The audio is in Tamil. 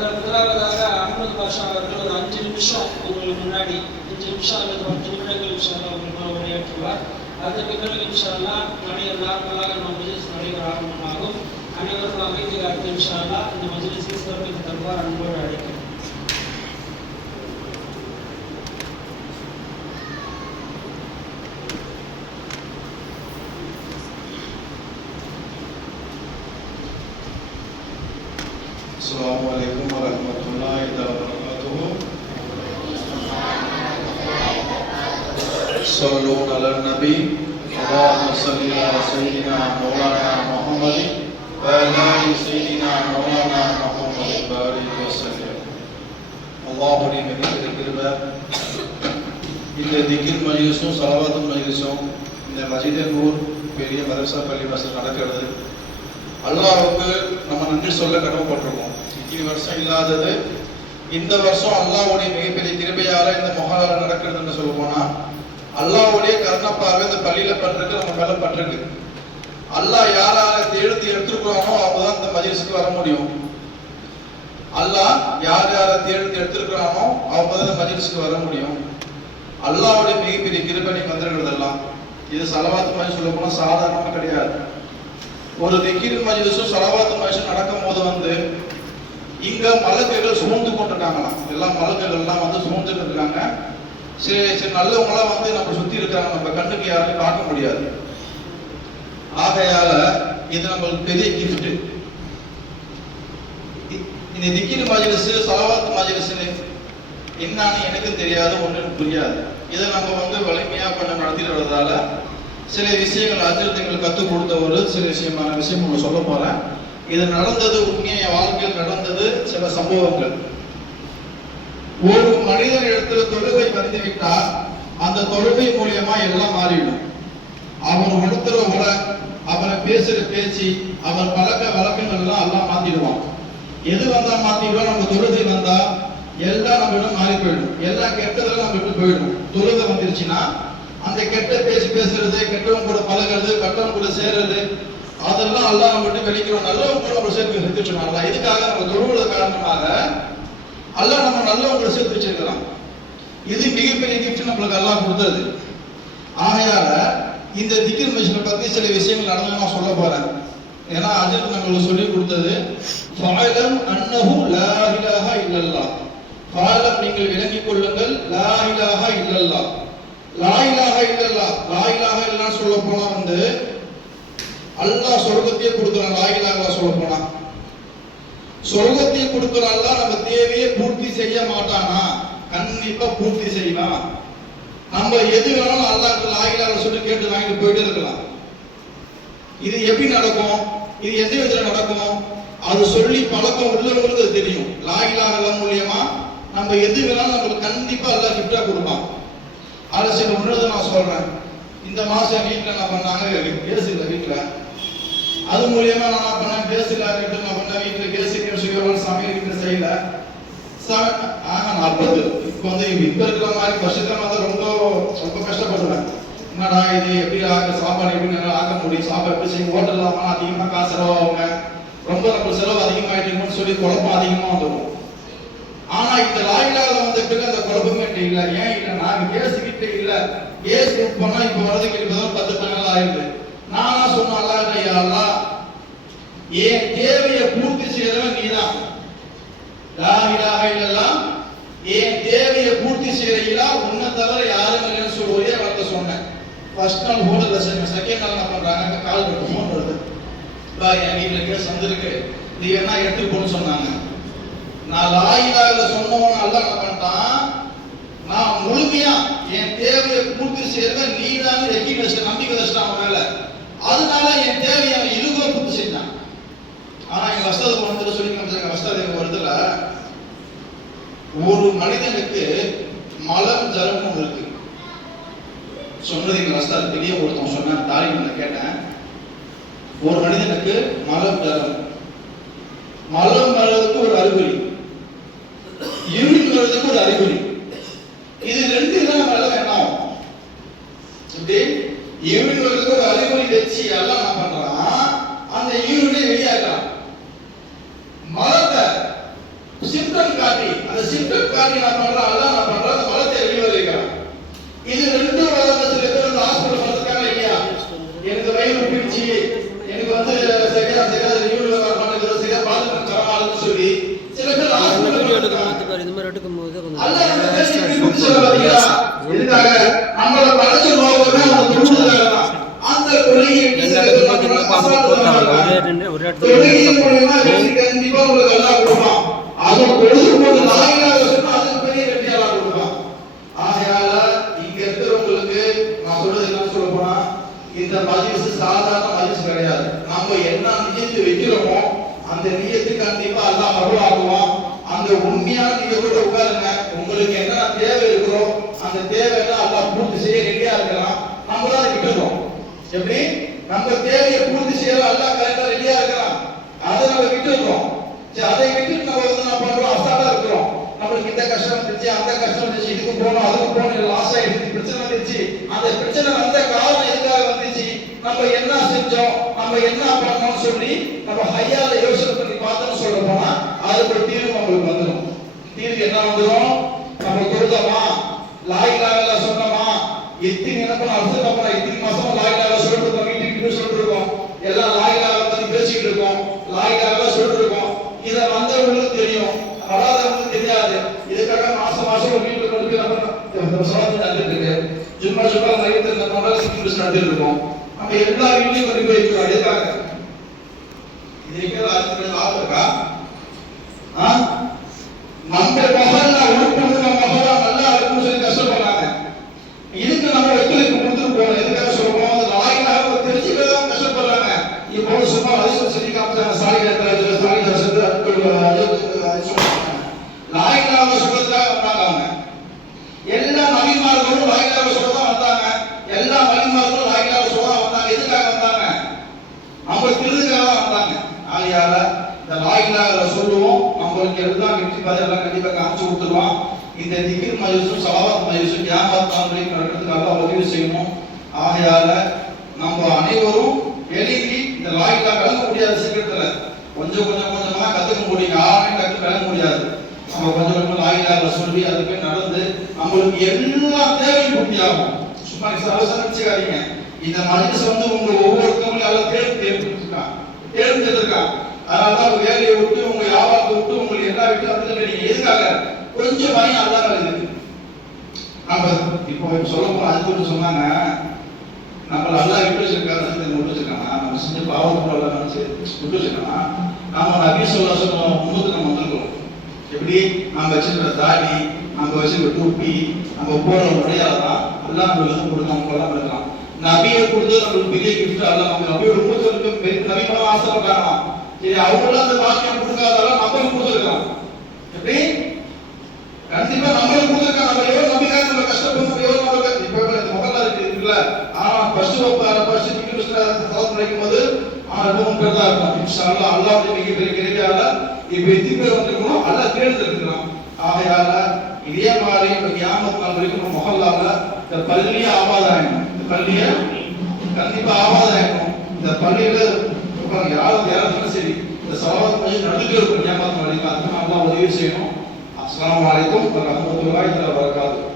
முதலாவதாக அஹ்மத் பாஷா அவர்கள் ஒரு 5 நிமிஷம் உங்களுக்கு முன்னாடி 5 நிமிஷம் அல்லது 10 நிமிடங்கள் இன்ஷா அல்லாஹ் உங்களுக்கு உரையாற்றுவார். அதற்கு பிறகு இன்ஷா அல்லாஹ் நார்மலாக நம்ம மஜ்லிஸ் நடைபெற ஆரம்பமாகும். அனைவரும் அமைதி காத்து இன்ஷா அல்லாஹ் இந்த மஜ்லிஸை சிறப்பித்து தருவார் அன்போடு அழைக்கிறேன். السلام عليكم ورحمة الله وبركاته. صلوا على النبي اللهم صل على سيدنا مولانا محمد وعلى آل سيدنا مولانا محمد بارك وسلم. அல்லாஹ்வுடைய மிகப்பெரிய கிருபை இந்த திக்ர் மஜ்லிஸும் ஸலவாத் மஜ்லிஸும் இந்த மஸ்ஜித் நூர் பெரிய மதரசா பள்ளிவாசல் நடக்கிறது. அல்லாஹ்வுக்கு நம்ம நன்றி சொல்ல கடமைப்பட்டிருக்கோம். இத்தனை வருஷம் இல்லாதது இந்த வருஷம் அல்லாஹ்வுடைய மிகப்பெரிய கிருபையால இந்த மொஹர்ரம்ல நடக்கிறதுன்னு சொல்ல போனா அல்லாஹ்வுடைய கருணைப்பார்வை இந்த பள்ளியில பட்டிருக்கு, நம்ம மேல பட்டிருக்கு. அல்லாஹ் யாரால தேடி எடுத்துருக்கானோ அவங்கதான் இந்த மஜ்லிஸுக்கு வர முடியும். அல்லாஹ் யாரை தேடி எடுத்துருக்கானோ அவங்கதான் இந்த மஜ்லிஸுக்கு வர முடியும். அல்லாஹ்வுடைய மிகப்பெரிய கிருபை நீங்க வந்திருக்கிறதெல்லாம் இது ஸலவாத் மாதிரி சொல்ல போனா சாதாரணமா கிடையாது. ஒரு திக்ர் மஜ்லிஸும் ஸலவாத் மஜ்லிஸும் நடக்கும் போது இங்க மலக்குகள் சூழ்ந்து கொண்டிருக்காங்களாம். எல்லாம் மலக்குகள்லாம் சூழ்ந்துட்டு இருக்காங்க. சரி நல்லவங்களாம் நம்ம சுத்தி இருக்காங்க, நம்ம கண்ணுக்கு யாரையும் பார்க்க முடியாது. ஆகையால இது நம்மளுக்கு பெரிய கிஃப்ட். இந்த திக்ர் மஜ்லிஸ் ஸலவாத் மஜ்லிஸ் என்னன்னு எனக்கு தெரியாது, ஒன்றும் புரியாது. இதை நம்ம வலிமையா பண்ண நடத்திட்டு வர்றதால சில விஷயங்கள் அஜர்த்தங்கள் கற்றுக் கொடுத்த ஒரு சில விஷயம் உங்களுக்கு சொல்ல போறேன். இது நடந்தது உண்மையா என் வாழ்க்கையில் நடந்தது. சில சம்பவங்கள். ஒரு மனிதன் இடத்துல தொழுகை வந்துவிட்டால் அந்த தொழுகை மூலியமா எல்லாம் மாறிவிடும். அவர் உணர்த்துற உரை, அவரை பேசுற பேச்சு, அவர் பழக்க வழக்கங்கள் எல்லாம் மாத்திடுவான். எது வந்தா மாத்திடுவோம். நம்ம தொழுகை வந்தா எல்லாம் நம்ம விட மாறி போயிடும். எல்லா கெட்டதெல்லாம் நம்ம விட்டு போயிடும். தொழுகை வந்துருச்சுன்னா அந்த கெட்ட பேச்சு பேசுறது, கெட்டவங்க கூட பழகிறது, கெட்டவங்க கூட சேர்றது, அதெல்லாம் அல்லாஹ் நம்ம விட்டு வெளிக்கிறோம். நல்லவங்க கூட நம்ம சேர்த்து வச்சிருக்கோம். இதுக்காக நம்ம தொழுவது காரணமாக அல்லாஹ் நம்ம நல்லவங்களை சேர்த்து வச்சிருக்கிறோம். இது மிகப்பெரிய கிஃப்ட் நம்மளுக்கு அல்லாஹ் கொடுத்தது. ஆகையால இந்த திக்ர் மஜ்லிஸை பத்தி சில விஷயங்கள் நடந்து நான் சொல்ல போறேன். ஏன்னா அஜித் நம்மளுக்கு சொல்லி கொடுத்தது ஃபஅலம் அன்னஹு லா இலாஹா இல்லல்லாஹ். ஃபஅலம் நீங்கள் விளங்கிக் கொள்ளுங்கள், லா இலாஹா இல்லல்லாஹ். லா இலாஹா இல்லல்லாஹ், லா இலாஹா இல்லல்லாஹ் சொல்ல போனா அல்லாஹ் சொர்க்கத்தையே கொடுக்குறான். லா இலாஹா சொல்ல போனா சொர்க்கத்தையே கொடுக்குறான். நம்ம தேவையை பூர்த்தி செய்ய மாட்டானா? கண்டிப்பா பூர்த்தி செய்வான். நம்ம எது வேணாலும் அல்லாஹ்க்கு லா இலாஹா சொல்லி கேட்டு வாங்கிட்டு போயிட்டே இருக்கலாம். இது எப்படி நடக்கும்? இது எந்த விதத்துல நடக்கும்? அது சொல்லி பழக்கம் உள்ளவங்களுக்கு அது தெரியும். லா இலாஹா இல்லல்லாஹ் மூலியமா நம்ம எது வேணாலும் நம்மளுக்கு கண்டிப்பா அல்லாஹ் கிஃப்டா கொடுப்பான். அரசியல் ஒன்றுதை நான் சொல்றேன். இந்த மாசம் வீட்டுல என்ன பண்ணாங்க, கேஸ் இல்லை வீட்டுல. அது மூலியமா நான் என்ன பண்ணேன், கேஸ் இல்ல நான் பண்ண வீட்டுல கேஸ் சமையல் வீட்டுல செய்யல. நான் இப்ப இப்ப இருக்கிற மாதிரி கஷ்டத்துல ரொம்ப ரொம்ப கஷ்டப்படுவேன். என்னடா இது எப்படி சாப்பாடு எப்படி ஆக்க முடியும், சாப்பாடு எப்படி செய்யும், ஹோட்டல்ல அதிகமா காசு செலவாகுங்க, ரொம்ப நம்ம செலவு அதிகமாயிட்டுன்னு சொல்லி குழப்பம் அதிகமா வந்துடும். ஆனா இந்த லா இலாஹா வந்த பிறகு அந்த குழப்பமே இல்லை. ஏன் இல்லை? நாங்க கேஸ் கிட்ட இல்ல, கேஸ் போனா இப்ப வரதுக்கு இப்பதான் 10-12 ஆயிடுது. நானா சொன்னாலா அல்லாஹ் என் தேவையை பூர்த்தி செய்யறவன் நீதான். லா இலாஹா இல்லல்லாஹ் என் தேவையை பூர்த்தி செய்யறீங்களா, உன்னை தவிர யாரும் இல்லைன்னு சொல்லி ஒரே வார்த்தை சொன்னேன். ஃபர்ஸ்ட் நாள் ஹோட்டல்ல செகண்ட் நாள் என்ன பண்றாங்க, கால் பண்ணி போன் வருது, என் வீட்டுல கேஸ் வந்திருக்கு, நீ வேணா எடுத்துட்டு போன்னு சொன்னாங்க. நான் லா இலாஹா சொன்னவன் அல்லாஹ் என்ன பண்ணிட்டான், நான் முழுமையா என் தேவையை பூர்த்தி செய்யறவன் நீதான் நம்பிக்கை வச்சுட்டான் அவன் மேல. அதனால என் தேவையை அவன் இழுவ பூர்த்தி செஞ்சான். ஆனா எங்க வஸ்தாது வந்து சொல்லி வஸ்தாது வருதுல ஒரு மனிதனுக்கு மலம் ஜலம் இருக்கு சொன்னது. எங்க வஸ்தாது பெரிய ஒருத்தன் சொன்ன தாரிமல்ல கேட்டேன். ஒரு மனிதனுக்கு மலம் ஜலம், மலம் வர்றதுக்கு ஒரு அறிகுறி, யூரின் வர்றதுக்கு ஒரு அறிகுறி. இது ரெண்டு தான் நம்ம எல்லாம் வேணாம். யூரின் வர்றதுக்கு ஒரு அறிகுறி வச்சு எல்லாம் என்ன பண்றான், அந்த யூரினை வெளியாக்கலாம். மலத்தை சிம்டம் காட்டி அந்த சிம்டம் காட்டி நான் பண்றேன் அல்லாஹ் நான் பண்றேன் அந்த மலத்தை வெளியே வைக்கிறான். இது ரெண்டு வளர்ந்த சில பேர் அந்த ஹாஸ்பிட்டல் வளர்த்துக்காங்க இல்லையா, எனக்கு வயிறு பிடிச்சி எனக்கு வந்து சரியா சரியா யூரின் வர மாட்டேங்குது சரியா பாத்ரூம் தரமாட்டேன்னு சொல்லி சில பேர் ஹாஸ்பிட்டல் எடுத்துக்காரு. இந்த மாதிரி எடுக்கும்போது அல்லாஹ் நம்ம பேசி சொல்றாங்க இதுக்காக நம்மள படைச்ச நோக்கமே அந்த தொழுதுக்காக தான். அந்த தொழுகையை கண்டிப்பா உங்களுக்கு அல்லாஹ் கொடுப்பான். அது தொழுது போது நாயினாக சொன்னா அதுக்கு பெரிய வெற்றி அல்லாஹ் கொடுப்பான். ஆகையால இங்க இருக்கிறவங்களுக்கு நான் சொல்றது என்ன சொல்ல போனா, இந்த மஜ்லிஸ் சாதாரண மஜ்லிஸ் கிடையாது. நாம என்ன நியத்து வைக்கிறோமோ அந்த நியத்து கண்டிப்பா அல்லாஹ் மகூல் ஆக்குவான். அந்த உண்மையான நியத்தோட உட்காருங்க. உங்களுக்கு என்ன தேவை இருக்கிறோ அந்த தேவையெல்லாம் அல்லாஹ் பூர்த்தி செய்ய ரெடியா இருக்கிறான். நம்ம தான் அதை விட்டுறோம். எப்படி நம்ம தேவையை பூர்த்தி செய்ய அல்லாஹ் கரெக்டா ரெடியா இருக்கிறான், அதை நம்ம விட்டுறோம். சரி, அதை விட்டு நம்ம வந்து என்ன பண்றோம், அசால்ட்டா இருக்கிறோம். நம்மளுக்கு இந்த கஷ்டம் வந்துருச்சு அந்த கஷ்டம் வந்துருச்சு இதுக்கு போகணும் அதுக்கு போகணும் லாஸ் ஆயிடுச்சு பிரச்சனை வந்துருச்சு. அந்த பிரச்சனை வந்த காரணம் எதுக்காக வந்துச்சு, நம்ம என்ன செஞ்சோம் நம்ம என்ன பண்ணோம்னு சொல்லி நம்ம ஹையால யோசனை பண்ணி பார்த்தோம்னு சொல்ல போனா அதுக்கு ஒரு தீர்வு நம்மளுக்கு வந்துடும். தீர்வு என்ன வந்துடும், நம்ம தொழுதோமா லா இலாஹ இல்லல்லாஹ் சொன்னோமா எத்தனை நினைப்போம் அர்த்தம் பண்ண இத்தனை மாசம் லா இலாஹ சொல்லிட்டு இருக்கோம், வீட்டுக்கு சொல்லிட்டு இருக்கோம், எல்லாம் லா இலாஹ பத்தி பேசிக்கிட்டு இருக்கோம், லா இலாஹ சொல்லிட்டு இருக்கோம். இதை வந்தவங்களுக்கு தெரியும், வராதவங்களுக்கு தெரியாது. இதுக்காக மாசம் மாசம் வீட்டுல கொண்டு போய் நம்ம சோதனை நடந்துட்டு இருக்கு, சும்மா சும்மா மையத்தில் இந்த மாதிரி நடந்துட்டு இருக்கோம். நம்ம எல்லா வீட்லயும் கொண்டு போய் வைக்கிறோம். எதுக்காக இதுக்கே லாபம் இருக்கா? நம்ம மகள்ல உறுப்பு மகளா நல்லா இருக்குன்னு சொல்லி கஷ்டப்படுறாங்க. இதுக்கு நம்ம வெற்றிக்கு கொடுத்துட்டு போகணும். எதுக்காக சொல்றோம், அந்த நாயினாக தெரிஞ்சுக்கிறதான் கஷ்டப்படுறாங்க. இப்போ சும்மா அதிசயம் சொல்லி காமிச்சாங்க சாலிகிராமத்துல நாயினாக சொல்றதுக்காக வந்தாங்க. அவங்க எல்லா நபிமார்களும் நாயினாக சொல்லதான் வந்தாங்க. எல்லா நபிமார்களும் நாயினாக சொல்லதான் வந்தாங்க. எதுக்காக வந்தாங்க, நம்ம திருதுக்காக தான் வந்தாங்க. ஆகையால இந்த நாயினாக சொல்லுவோம், நம்மளுக்கு எல்லாம் வெற்றி பாதை எல்லாம் கண்டிப்பா காமிச்சு கொடுத்துருவான். இந்த திக்ர் மஜ்லிஸும் ஸலவாத் மஜ்லிஸும் கியாமத் நாளைக்கு நடக்கிறதுக்கு அல்லாஹ் உதவி செய்யணும். ஆகையால நம்ம அனைவரும் எழுதி இந்த லாயிலா விளங்க முடியாத சீக்கிரத்துல கொஞ்சம் கொஞ்சமா கத்துக்க முடியும். யாருமே கற்று விளங்க முடியாது. நம்ம கொஞ்சம் கொஞ்சம் லாயிலா சொல்லி அதுக்கு நடந்து நம்மளுக்கு எல்லா தேவையும் பூர்த்தியாகும். சும்மா அவசரம் வச்சுக்காதீங்க. இந்த மஜ்லிஸ் வந்து உங்க ஒவ்வொருத்தவங்களும் எல்லாம் தேர்ந்தெடுத்திருக்கான். அதனாலதான் உங்க வேலையை விட்டு உங்க வியாபாரத்தை விட்டு உங்களுக்கு எல்லா வீட்டும் வந்து நீங்க எதுக்காக கொஞ்சம் பயம் அல்லாம இருக்கு. நம்ம இப்போ சொல்ல போனா அது சொன்னாங்க, நம்மள அல்லா விட்டு வச்சிருக்காங்க விட்டு வச்சிருக்காங்க, நம்ம செஞ்ச பாவத்தை எல்லாம் நினைச்சு விட்டு வச்சிருக்காங்க. நாம நபி ஸல்லல்லாஹு அலைஹி வஸல்லம் முன்னுக்கு நம்ம வந்திருக்கோம். எப்படி நம்ம வச்சிருக்கிற தாடி நம்ம வச்சிருக்கிற டூப்பி நம்ம போற முறையாலதான் அல்லா நம்மளுக்கு கொடுக்க நம்ம எல்லாம் இருக்கலாம். நபியை கொடுத்து நம்மளுக்கு பெரிய கிஃப்ட் அல்ல. நம்ம நபியோட மூத்தவருக்கு நபி பண்ண ஆசைப்பட்டாங்க. சரி, அவங்களும் அந்த பாக்கியம் கொடுக்காதெல்லாம் நம்மளும் கொடுத்துருக்கலாம். எப்படி கண்டிப்பா நம்மளும் கொடுத்துருக்காங்க. நம்ம எவ்வளவு நம்பிக்காக நம்ம கஷ்டப்படும் எவ்வளவு நம்மளுக்கு இப்ப இந்த முகல்லா இருக்குல்ல. ஆனா ஃபர்ஸ்ட் கிடைக்கும் போது அனுபவம் பெறதா இருக்கும். இன்ஷா அல்லாஹ் அல்லாஹ்வுடைய மிகப்பெரிய கிருபையால இப்ப எத்தனை பேர் வந்திருக்கோம் அல்லாஹ் தேர்ந்தெடுக்கிறான். ஆகையால இதே மாதிரி இப்ப கியாமத் நாள் வரைக்கும் நம்ம முகல்லால இந்த பள்ளியே ஆபாதாயணும். இந்த பள்ளியை கண்டிப்பா ஆபாதாயணும். இந்த பள்ளியில யாரும் சரி இந்த ஸலவாத் மஜ்லிஸ் நடந்துட்டே இருக்கும். கியாமத் நாள் வரைக்கும் அதுக்கு அல்லாஹ் உதவி செய்யணும். அஸ்ஸலாமு அலைக்கும் வரஹ்மத்துல்லாஹி வபரகாத்துஹு.